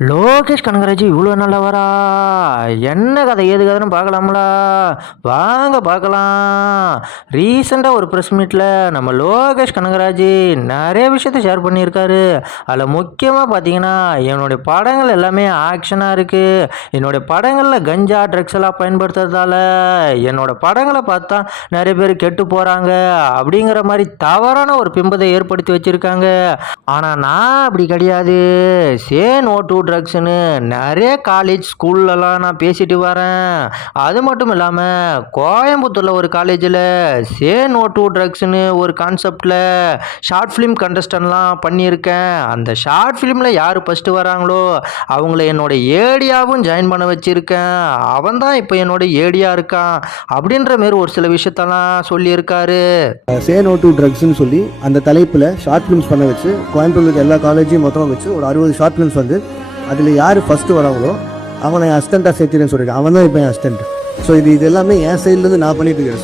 லோகேஷ் கனகராஜ் இவ்வளோ நல்லவரா? என்ன கதை ஏது கதைன்னு பார்க்கலாம்ல? வாங்க பார்க்கலாம். ரீசெண்டாக ஒரு ப்ரெஸ் மீட்டில் நம்ம லோகேஷ் கனகராஜ் நிறைய விஷயத்த ஷேர் பண்ணியிருக்காரு. அதில் முக்கியமாக பார்த்தீங்கன்னா, என்னுடைய படங்கள் எல்லாமே ஆக்ஷனாக இருக்குது, என்னுடைய படங்களில் கஞ்சா ட்ரக்ஸ் எல்லாம் பயன்படுத்துறதால என்னோடய படங்களை பார்த்தா நிறைய பேர் கெட்டு போகிறாங்க அப்படிங்கிற மாதிரி தவறான ஒரு பிம்பத்தை ஏற்படுத்தி வச்சுருக்காங்க. ஆனால் நான் அப்படி கிடையாது. சே நோ டு ட்ரக்ஸ்னு நிறைய காலேஜ் ஸ்கூல்லலாம் நான் பேசிட்டு வரேன். அது மட்டும் இல்லாமல் கோயம்புத்தூரில் ஒரு காலேஜில் சே நோ டு ட்ரக்ஸ்னு ஒரு கான்செப்டில் ஷார்ட் ஃபிலிம் கண்டஸ்டன்ட்லாம் பண்ணியிருக்கேன். அந்த ஷார்ட் ஃபிலிமில் யார் ஃபஸ்ட்டு வராங்களோ அவங்கள என்னோட ஏடியாவும் ஜாயின் பண்ண வச்சுருக்கேன். அவன் தான் இப்போ என்னோட ஏடியா இருக்கான் அப்படின்ற மாரி ஒரு சில விஷயத்தெல்லாம் சொல்லியிருக்காரு. சே நோ டு ட்ரக்ஸ்ன்னு சொல்லி அந்த தலைப்பில் ஷார்ட் ஃபிலிம்ஸ் பண்ண வச்சு கோயம்புத்தூர் எல்லா காலேஜையும் மொத்தமாக வச்சு ஒரு 60 ஷார்ட் ஃபிலிம்ஸ் வந்து அதில் யார் ஃபஸ்ட்டு வராங்களோ அவனை அசிஸ்டண்ட்டாக சேர்த்துன்னு சொல்லியிருக்கேன். அவன் தான் இப்போ என் அசிஸ்டண்ட். ஸோ இது எல்லாமே என் சைட்லேருந்து நான் பண்ணிட்டு இருக்கேன்.